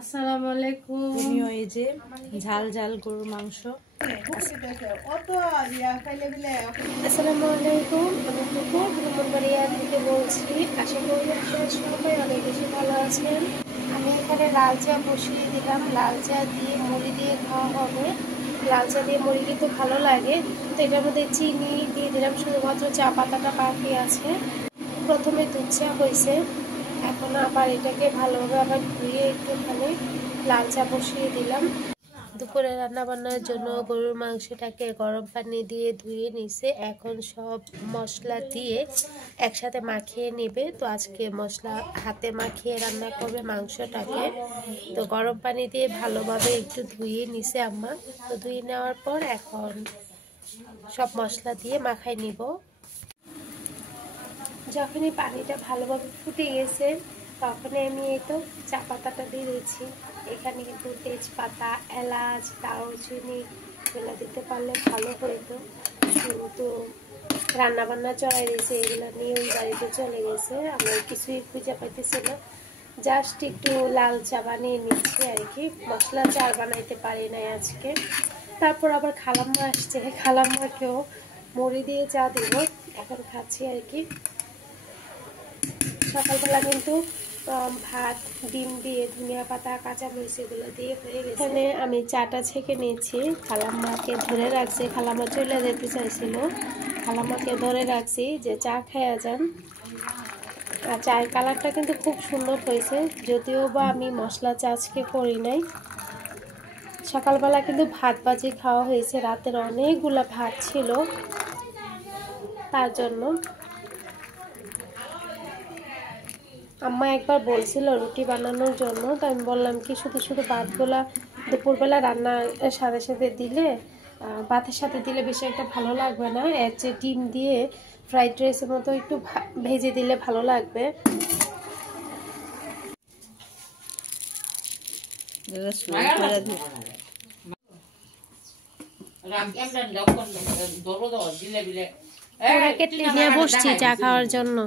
আসসালামু আলাইকুম। তুমিও এই যে ঝাল ঝাল গরুর মাংস। আসসালামু আলাইকুম, আমি টুকু ব্রাহ্মণবাড়িয়া থেকে বলছি। আশা করি আপনারা সবাই অনেক বেশি ভালো আছেন। আমি এখানে লাল চা বসিয়ে দিলাম। লাল চা দিয়ে মুড়ি দিয়ে খাওয়া হবে। লাল চা দিয়ে মুড়ি কিন্তু ভালো লাগে, তো এটার মধ্যে চিনি দিয়ে দিলাম, শুধুমাত্র চা পাতাটা বাকি আছে। প্রথমে দুধ চা হয়েছে, এখন আবার এটাকে ভালোভাবে আবার ধুয়ে একটুখানি লাল চা বসিয়ে দিলাম। দুপুরে রান্না বান্নার জন্য গরুর মাংসটাকে গরম পানি দিয়ে ধুয়ে নিছে, এখন সব মশলা দিয়ে একসাথে মাখিয়ে নেবে। তো আজকে মশলা হাতে মাখিয়ে রান্না করবে মাংসটাকে। তো গরম পানি দিয়ে ভালোভাবে একটু ধুয়ে নিছে আম্মা। তো ধুয়ে নেওয়ার পর এখন সব মশলা দিয়ে মাখাই নিব। যখনই পানিটা ভালোভাবে ফুটে গেছে তখনই আমি এই তো চা পাতাটা দিয়ে দিচ্ছি। এখানে কিন্তু তেজপাতা, এলাচ, দারুচিনি এগুলো দিতে পারলে ভালো হতো, কিন্তু রান্নাবান্না চড়াই দিয়েছে, এগুলো নিয়ে ওই বাড়িতে চলে গেছে। আমরা কিছুই খুঁজে পাইতেছি না, জাস্ট একটু লাল চা বানিয়ে নিচ্ছি আর কি। মশলা চা বানাইতে পারি নাই আজকে। তারপর আবার খালাম্মা আসছে, খালাম্মাকেও মুড়ি দিয়ে চা দিব, এখন খাচ্ছি আর কি। সকালবেলা কিন্তু ভাত, ডিম দিয়ে, ধনিয়া পাতা, কাঁচামরিচ এগুলো দিয়ে হয়ে গেছে। এখানে আমি চাটা ছেঁকে নিয়েছি। খালাম্মাকে ধরে রাখছি, খালাম্মা চলে যেতে চাইছিল, খালাম্মাকে ধরে রাখছি যে চা খাইয়া যান। আর চায়ের কালারটা কিন্তু খুব সুন্দর হয়েছে, যদিও বা আমি মশলা চা আজকে করি নাই। সকালবেলা কিন্তু ভাত ভাজি খাওয়া হয়েছে, রাতের অনেকগুলা ভাত ছিল, তার জন্য। আম্মা একবার বলছিল রুটি বানানোর জন্য, তো আমি বললাম কি শুধু শুধু ভাতগুলা দুপুরবেলা রান্নার সাথে সাথে দিলে, ভাতের সাথে দিলে বেশি একটা ভালো লাগবে না, এর চেয়ে ডিম দিয়ে ফ্রাইড রাইসের মতো একটু ভেজে দিলে ভালো লাগবে। কেটে নিয়ে বসছি চা খাওয়ার জন্য।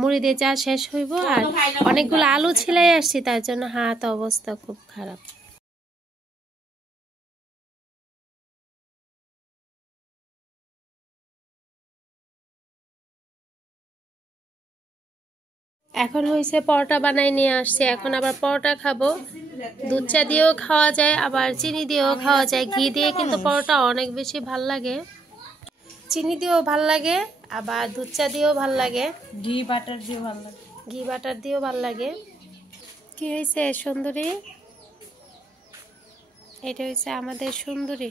মুড়ি দিয়ে চা শেষ হইব, আর অনেকগুলো আলু ছিলে আসছি, তার জন্য হাত অবস্থা খুব খারাপ। এখন হয়েছে পরোটা বানাই নিয়ে আসছে, এখন আবার পরোটা খাবো। দুধ চা দিয়েও খাওয়া যায়, আবার চিনি দিয়েও খাওয়া যায়, ঘি দিয়ে কিন্তু পরোটা অনেক বেশি ভাল লাগে। চিনি দিয়েও ভাল লাগে, আবার দুধ চা দিয়েও ভাল লাগে, ঘি বাটার দিয়ে ভালো লাগে, ঘি বাটার দিয়েও ভাল লাগে। কি হয়েছে সুন্দরী? এটা হয়েছে আমাদের সুন্দরী।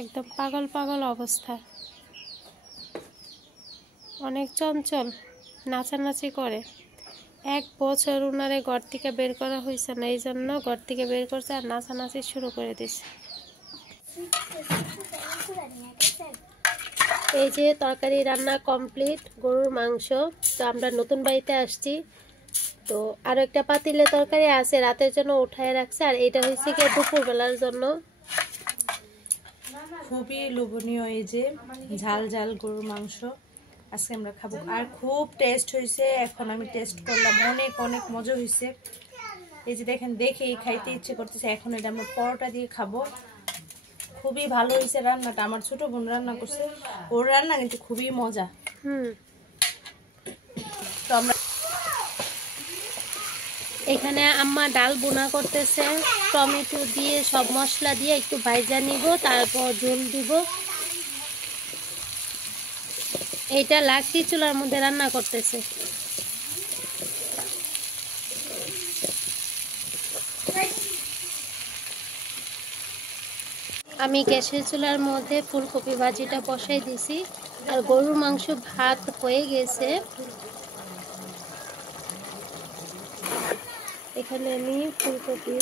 একদম পাগল পাগল অবস্থা, অনেক চঞ্চল, নাচানাচি করে। 1 বছর উনারে ঘর থেকে বের করা হয়েছে না, এই জন্য ঘর থেকে বের করছে আর নাচানাচি শুরু করে দিছে। এই যে তরকারি রান্না কমপ্লিট, গরুর মাংস। তো আমরা নতুন বাড়িতে আসছি, তো আরো একটা পাতিলে তরকারি আছে, রাতের জন্য উঠায় রাখছে, আর এটা হয়েছে কি দুপুর বেলার জন্য। খুবই লোভনীয় এই যে ঝাল ঝাল গরুর মাংস আজকে আমরা খাবো, আর খুব টেস্ট হয়েছে। এখন আমি টেস্ট করলাম, অনেক অনেক মজা হয়েছে। এই যে দেখেন, দেখেই খাইতে ইচ্ছে করতেছে। এখন এটা আমরা পরোটা দিয়ে খাবো। খুবই ভালো হয়েছে রান্নাটা, আমার ছোট বোন রান্না করছে, ওর রান্না কিন্তু খুবই মজা। তো আমরা এখানে আম্মা ডাল বোনা করতেছে, টমেটো দিয়ে সব মশলা দিয়ে একটু ভাজা নিব, তারপর ঝোল দিব। এইটা লাকড়ি চুলার মধ্যে রান্না করতেছে। আমি গ্যাসের চুলার মধ্যে ফুলকপি ভাজিটা বসাই দিছি, আর গরুর মাংস ভাত হয়ে গেছে। এখানে আমি ফুলকপি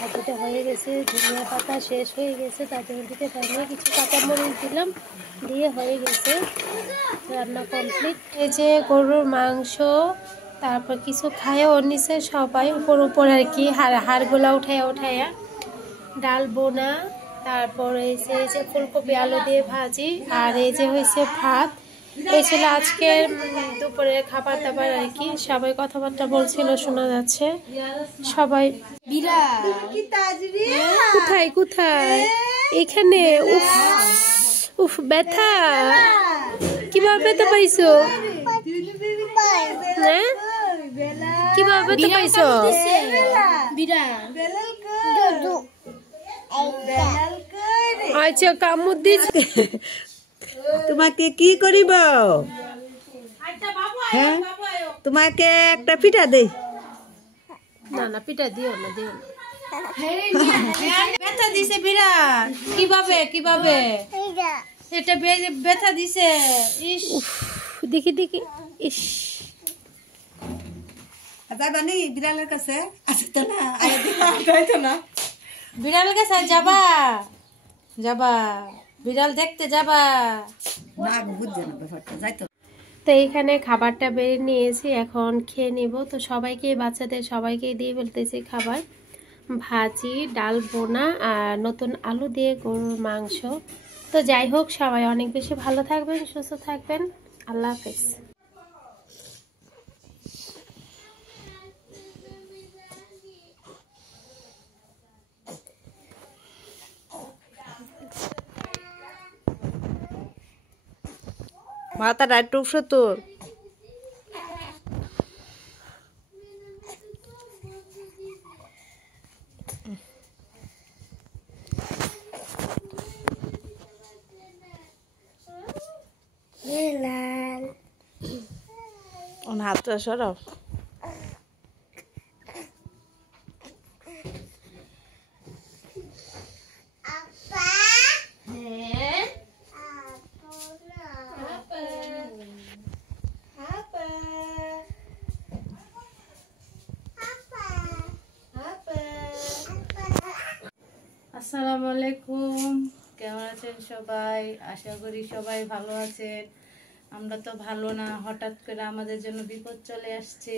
ভাজিটা হয়ে গেছে, ধনিয়া পাতা শেষ হয়ে গেছে, তারপর দিতে পারি কিছু কাঁচামরিচ দিলাম, দিয়ে হয়ে গেছে রান্না কমপ্লিট। এই যে গরুর মাংস, তারপর কিছু খায়ও নিছে সবাই, উপর উপর আর কি, হাড়গুলা উঠাইয়া ডাল বোনা, তারপর এই যে ফুলকপি আলু দিয়ে ভাজি, আর এই যে হয়েছে ভাত। এই ছিল আজকের দুপুরের খাবার দাবার আর কি। সবাই কথাবার্তা বলছিল, শোনা যাচ্ছে সবাই। কোথায় কোথায়? এখানে। উফ উফ, ব্যথা। কিভাবে ব্যথা পাইছো? হ্যাঁ, কিভাবে ব্যথা পাইছো? আচ্ছা, কামড় দিচ্ছে। তোমাকে কি করিব? হ্যাঁ, তোমাকে একটা পিঠা দেই। না না, পিঠা দিও না, দিও না। ব্যথা দিছে বিরাট। কিভাবে কিভাবে এটা ব্যথা দিছে? ইস, দেখি দেখি। ইস, যাবানি বিড়ালের কাছে? আছে তো না, আয় না। বিড়াল কাছে যাবা? যাবা বিড়াল দেখতে যাবা? না, আমি বুঝছি না ব্যাপারটা, যাইতো। তো এইখানে খাবারটা বেড়ে নিয়েছি, এখন খেয়ে নিব। তো সবাইকে, বাচ্চাদের সবাইকে দিয়ে ফেলতেছি খাবার। ভাজি, ডাল বোনা আর নতুন আলু দিয়ে গরুর মাংস। তো যাই হোক, সবাই অনেক বেশি ভালো থাকবেন, সুস্থ থাকবেন। আল্লাহ হাফেজ। মাথাটা একটু উঠছে তোর। হাতটা সরাও। আসসালামু আলাইকুম, কেমন আছেন সবাই? আশা করি সবাই ভালো আছেন। আমরা তো ভালো না, হঠাৎ করে আমাদের জন্য বিপদ চলে আসছে।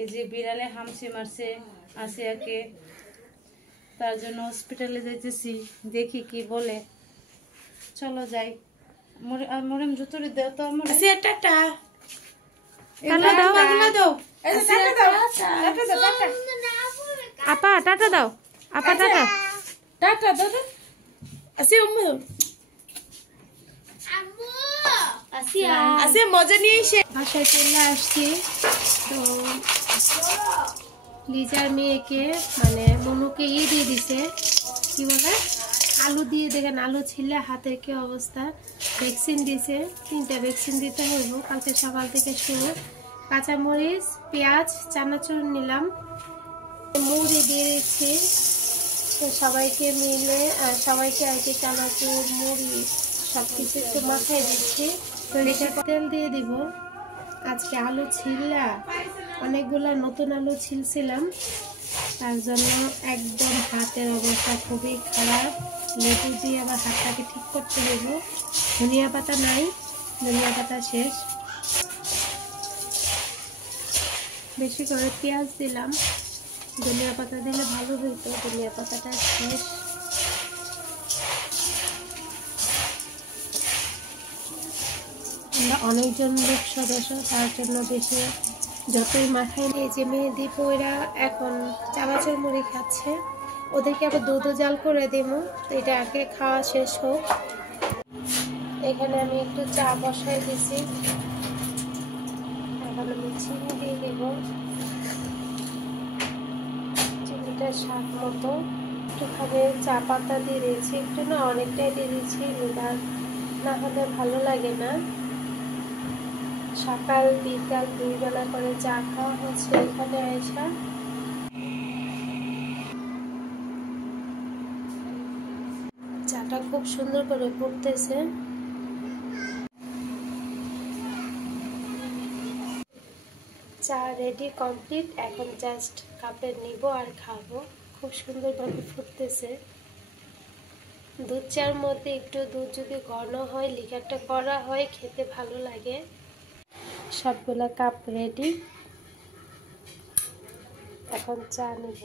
এই যে বিড়ালে হামসি মারছে আসিয়াকে, তার জন্য হসপিটালে যাইতেছি, দেখি কি বলে। চলো যাই। মরিম জুতোরি দেও তো আমার। আসিয়া টাটা। আপা টাটা দাও, আপা টাটা। টাটা দাদা। আসিয়া আম্মু, আসিয়া মজা নিয়ে এসে বাসায় চলে আসছি। তো লিজার মেয়েকে, মানে মনুকে দিয়ে দিছে, কি বলে, আলু দিয়ে। দেখেন আলু ছিলে হাতের কি অবস্থা। ভ্যাকসিন দিছে, 3টা ভ্যাকসিন দিতে হইব। কালকে সকাল থেকে শুরু। কাঁচামরিচ, পেঁয়াজ, চানাচুর নিলাম, মুড়ি দিয়ে দিচ্ছি। তো সবাইকে মিলে, সবাইকে আর কি চানাচুর, মুড়ি সব কিছু একটু মাখাই দিচ্ছি। তো তেল দিয়ে দিব। আজকে আলু ছিলা, অনেকগুলা নতুন আলু ছিলছিলাম, তার জন্য একদম হাতের অবস্থা খুবই খারাপ। লেবু দিয়ে আবার হাতটাকে ঠিক করতে হইব। ধনিয়া পাতা নাই, ধনিয়া পাতা শেষ। বেশি করে পেঁয়াজ দিলাম, ধনিয়া পাতা দিলে ভালো হইতো, ধনিয়া পাতাটা শেষ। আমরা অনেকজন লোক সদস্য, তার জন্য বেশি যতই মাখাই। এই যে মেহেদি পয়রা এখন চানাচুর মুড়ি খাচ্ছে, ওদেরকে আবার দুধ জাল করে দেবো। তো এটা আগে খাওয়া শেষ হোক। এখানে আমি একটু চা বসাই দিছি, এখন আমি চিনি দিয়ে দেবো। চিনিটা স্বাদ মতো। একটুখানি চা পাতা দিয়ে দিয়েছি, একটু না অনেকটাই দিয়ে দিয়েছি, না হলে ভালো লাগে না। সকাল বিকাল 2 বেলা করে চা খাওয়া হচ্ছে এখানে আইসা। চাটা খুব সুন্দর করে ফুটতেছে। চা রেডি কমপ্লিট, এখন জাস্ট কাপে নিব আর খাবো। খুব সুন্দরভাবে ফুটতেছে। দুধ চার মধ্যে একটু দুধ যদি ঘন হয়, লিকারটা করা হয়, খেতে ভালো লাগে। সবগুলা কাপ রেডি, এখন চা নিব।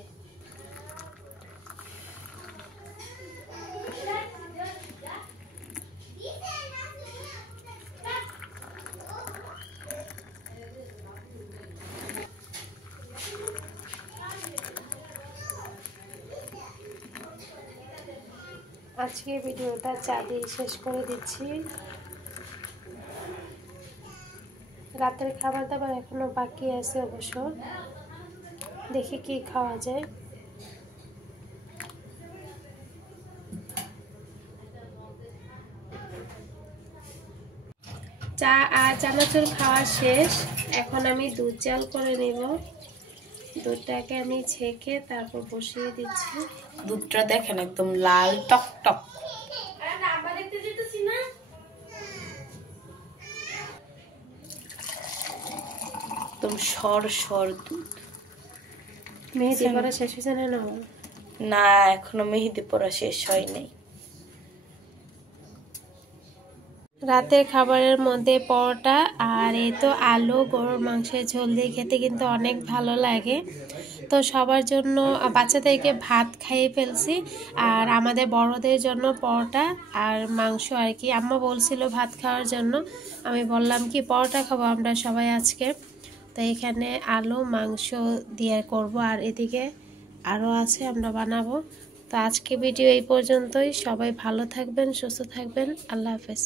আজকে ভিডিওটা চা দিয়ে শেষ করে দিচ্ছি। রাতের খাবার দাবার এখনো বাকি আছে অবশ্য, দেখি কি খাওয়া যায়। চা আর চানাচুর খাওয়া শেষ। এখন আমি দুধ জাল করে নেব। দুধটাকে আমি ছেঁকে তারপর বসিয়ে দিচ্ছি। দুধটা দেখেন একদম লাল টক টক। একদম সর সর দুধ। মেহেদি পড়া শেষ হয়েছে না? না, এখনো মেহেদি পড়া শেষ হয় নাই। রাতের খাবারের মধ্যে পরোটা আর এই তো আলু, গরুর মাংসের ঝোল দিয়ে খেতে কিন্তু অনেক ভালো লাগে। তো সবার জন্য, বাচ্চাদেরকে ভাত খাইয়ে ফেলছি, আর আমাদের বড়দের জন্য পরোটা আর মাংস আর কি। আম্মা বলছিল ভাত খাওয়ার জন্য, আমি বললাম কি পরোটা খাবো আমরা সবাই আজকে। তো এখানে আলু মাংস দিয়ে করব, আর এদিকে আরও আছে, আমরা বানাবো। তো আজকে ভিডিও এই পর্যন্তই। সবাই ভালো থাকবেন, সুস্থ থাকবেন। আল্লাহ হাফেজ।